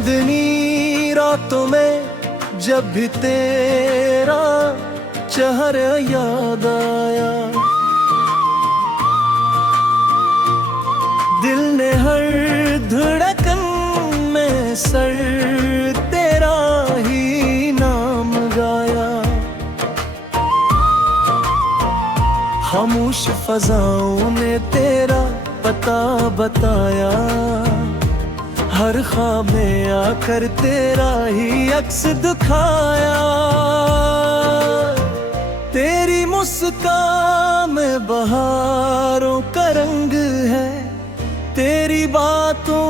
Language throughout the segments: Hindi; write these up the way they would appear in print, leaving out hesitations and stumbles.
चांदनी रातों में जब भी तेरा चेहरा याद आया, दिल ने हर धड़कन में सर तेरा ही नाम गाया। खामोश फजाओं ने तेरा पता बताया, हर ख्वाब में आकर तेरा ही अक्स दिखाया। तेरी मुस्कान में बहारों का रंग है, तेरी बातों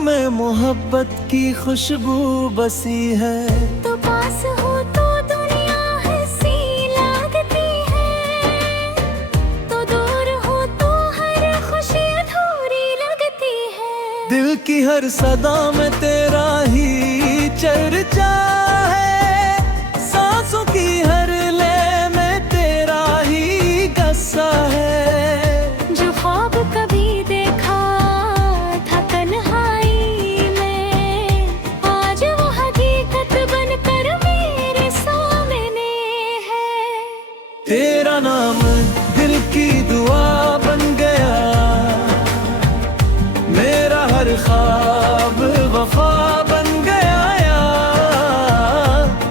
में मोहब्बत की खुशबू बसी है। तो पास हो तो दुनिया हंसी लगती है, तो दूर हो तो हर खुशी अधूरी लगती है। दिल की हर सदा में तेरा ही चर्चा है, सांसों की हर लय में तेरा ही गस्सा है। जो ख्वाब कभी देखा था तन्हाई में, आज वो हकीकत बनकर मेरे सामने है। तेरा नाम दिल की दुआ बन गया, मेरा हर ख्वाब वफा बन गया।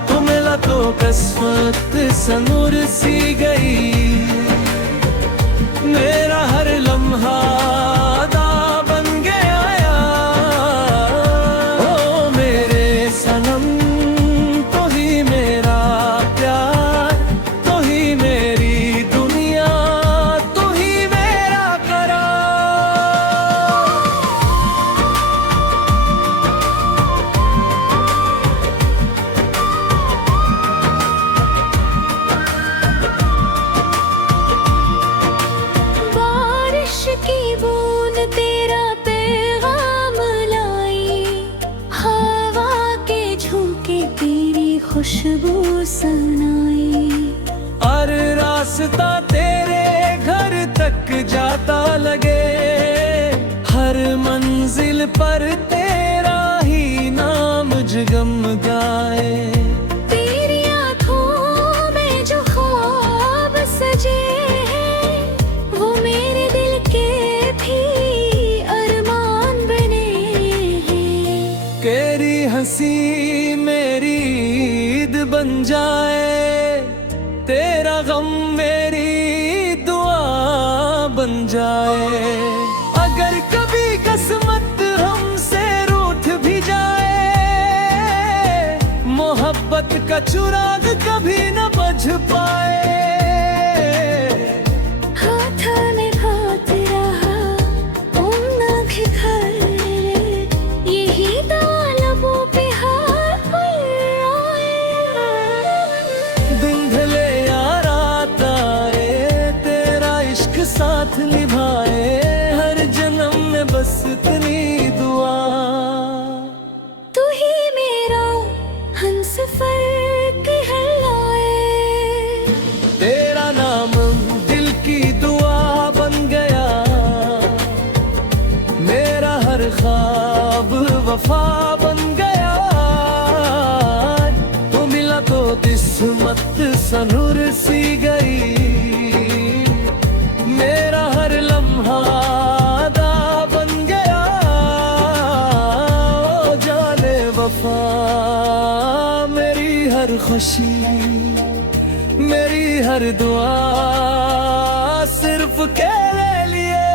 तू मिला तो किस्मत सनूर सी गई, मेरा हर लम्हा अदा बन गया। ओ मेरे सनम, तो ही मेरा प्यार, तो ही मेरी दुनिया, तो ही मेरा करार। बारिश की बूंद तेरा पैगाम लाई, हवा के झोंके तेरी खुशबू सुनाई। हर रास्ता तेरे घर तक जाता लगे, हर मंजिल पर तेरा ही नाम जगमगाए। तेरी आँखों में जो ख्वाब सजे हैं, वो मेरे दिल के भी अरमान बने हैं। तेरी हंसी मेरी ईद बन जाए, तेरा गम मेरी दुआ बन जाए। अगर कभी किस्मत हमसे रूठ भी जाए, मोहब्बत का चिराग कभी न बुझ पाए। हाथ में हाथ रहा उम्र खिखर, यही लबों पे हाथ आए। दिन ढले या रात आए, तेरा इश्क साथ निभाए, हर जन्म में बस इतनी दुआ। तू ही मेरा हमसफर कहलाए। तेरा नाम दिल की दुआ बन गया, मेरा हर ख्वाब वफा बन गया। तू मिला तो किस्मत सनूर सी गई, मेरा हर लम्हा अदा बन गया। ओ जाने वफा, मेरी हर खुशी, मेरी हर दुआ सिर्फ तेरे लिए।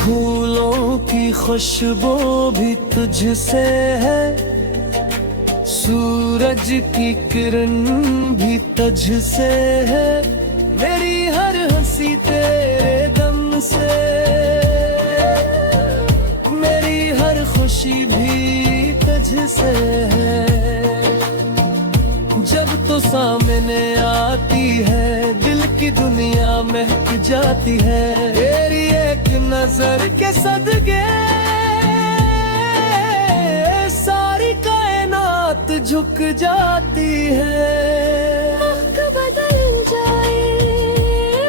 फूलों की खुशबू भी तुझसे है, सूरज की किरण भी तुझसे है। मेरी हर हंसी तेरे दम से, मेरी हर खुशी भी तुझसे है। जब तो सामने आती है, दिल की दुनिया महक जाती है। तेरी एक नजर के सदके सारी कायनात रात झुक जाती है। वक्त बदल जाए,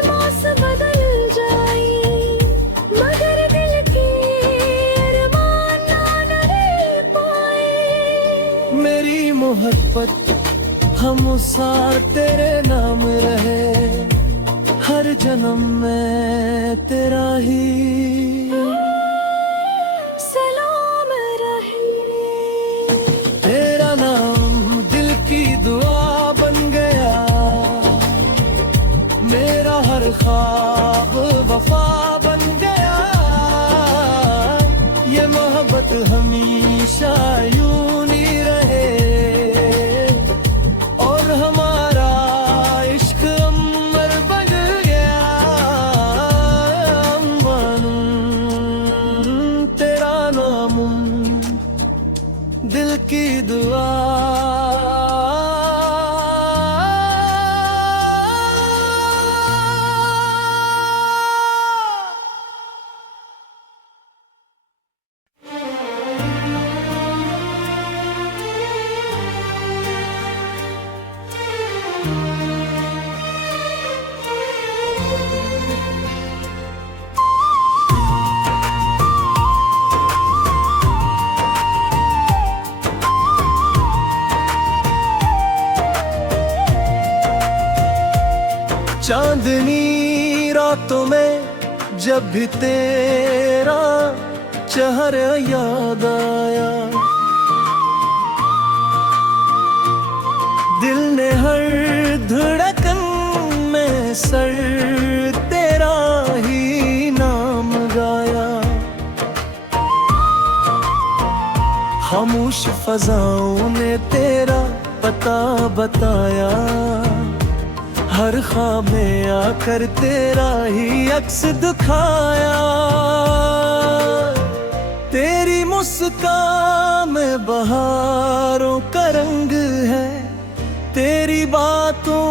मौसम बदल जाए, मगर दिल के अरमान ना डर पाए। मेरी मोहब्बत हमुसार तेरे नाम रहे, हर जन्म में तेरा ही सलाम रहे। तेरा नाम दिल की दुआ बन गया, मेरा हर ख्वाब वफा बन गया। ये मोहब्बत हमेशा यूं ही रहे, और हमारा इश्क अमर बन गया। अम्मन, तेरा नाम दिल की दुआ। चांदनी रातों में जब भी तेरा चेहरा याद आया, दिल ने हर धड़कन में सर तेरा ही नाम गाया। खामोश फजाओं ने तेरा पता बताया, हर ख्वाब में आकर तेरा ही अक्स दिखाया। तेरी मुस्कान में बहारों का रंग है, तेरी बातों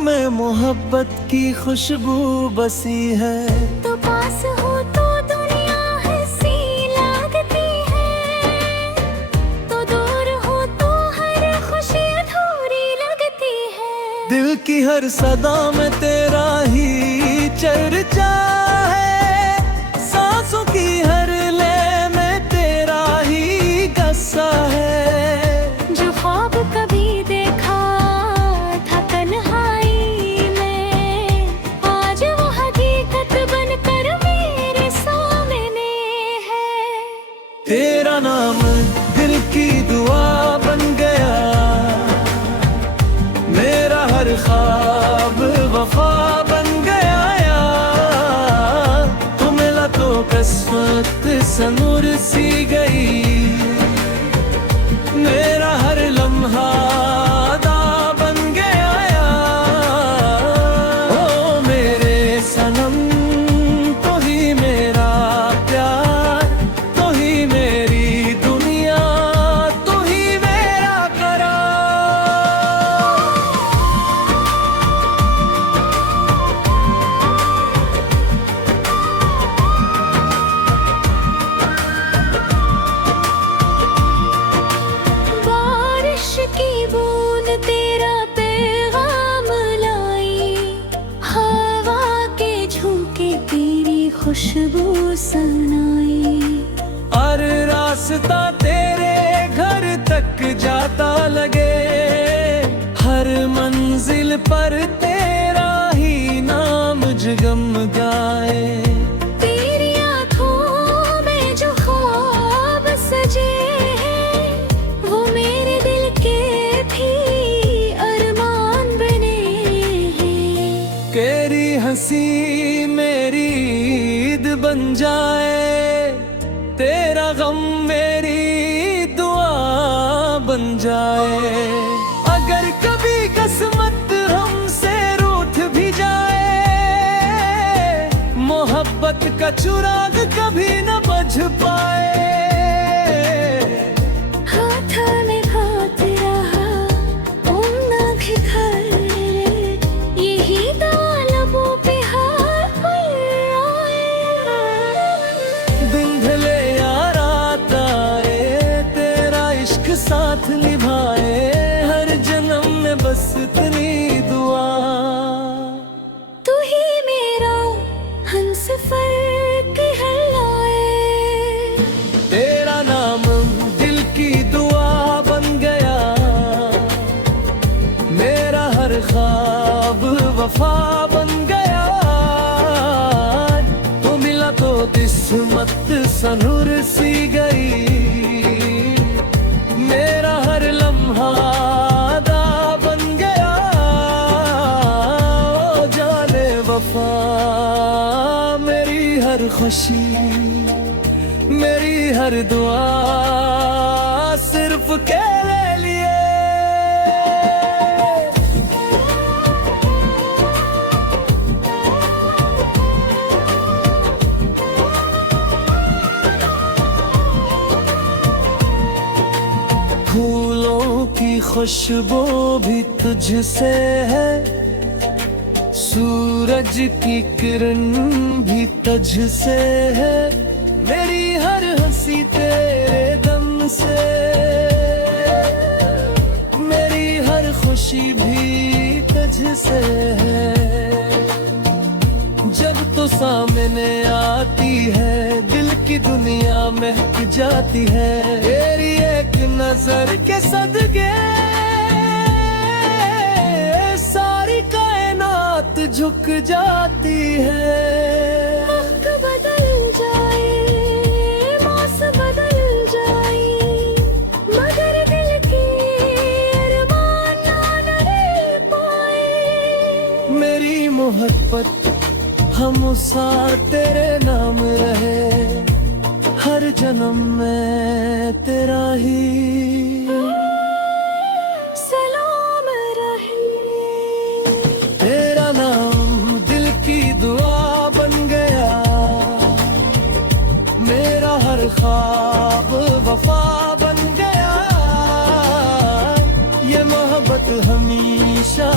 में मोहब्बत की खुशबू बसी है। तो पास हो तो दुनिया हंसी लगती है, तो दूर हो तो हर खुशी अधूरी लगती है। दिल की हर सदा में तेरा ही चर्चा है, सांसों की हर लय में तेरा ही गस्सा है। जो ख्वाब कभी देखा था तन्हाई में, आज वो हकीकत बनकर मेरे सामने है। तेरा नाम दिल की दुआ बन गया, मेरा हर ख्वाब वफा बन गया। यार तू मिला तो किस्मत सनूर सी गई, मेरा हर लम्हा अदा बन गया। यार ओ मेरे सनम, तो ही मेरा प्यार, तो ही मेरी दुनिया, तो ही मेरा करार। बारिश की बूंद तेरा पैगाम लाई, हवा के झोंके तेरी खुशबू सुनाई। हर रास्ता तेरे घर तक जाता लगे, हर मंजिल पर तेरा ही नाम जगमगाए। तेरी आँखों में जो ख्वाब सजे हैं, वो मेरे दिल के भी अरमान बने हैं। तेरी हंसी मेरी ईद बन जाए, तेरा गम मेरी दुआ बन जाए। अगर कभी किस्मत हमसे रूठ भी जाए, मोहब्बत का चुराग कभी न बुझ पाए। हाथ में हाथ रहा उम्र भी घर, यही दालबों पे हाथ आए। दिन ढले या रात आए, तेरा इश्क साथ निभा वफा बन गया। तो मिला तो किस्मत सनूर सी गई, मेरा हर लम्हा अदा बन गया। ओ जाने वफा, मेरी हर खुशी, मेरी हर दुआ सिर्फ तेरे लिए। फूलों की खुशबू भी तुझसे है, सूरज की किरण भी तुझसे है। मेरी हर हंसी तेरे दम से, मेरी हर खुशी भी तुझसे है। जब तो सामने आती है दिल की दुनिया महक जाती है। तेरी एक नजर के सदके सारी कायनात झुक जाती है। वक्त बदल जाए, मौसम बदल जाए, मगर दिल के अरमान ना रह पाए। मेरी मोहब्बत हमेशा तेरे नाम रहे, हर जन्म में तेरा ही सलाम रहे। तेरा नाम दिल की दुआ बन गया, मेरा हर ख्वाब वफा बन गया। ये मोहब्बत हमेशा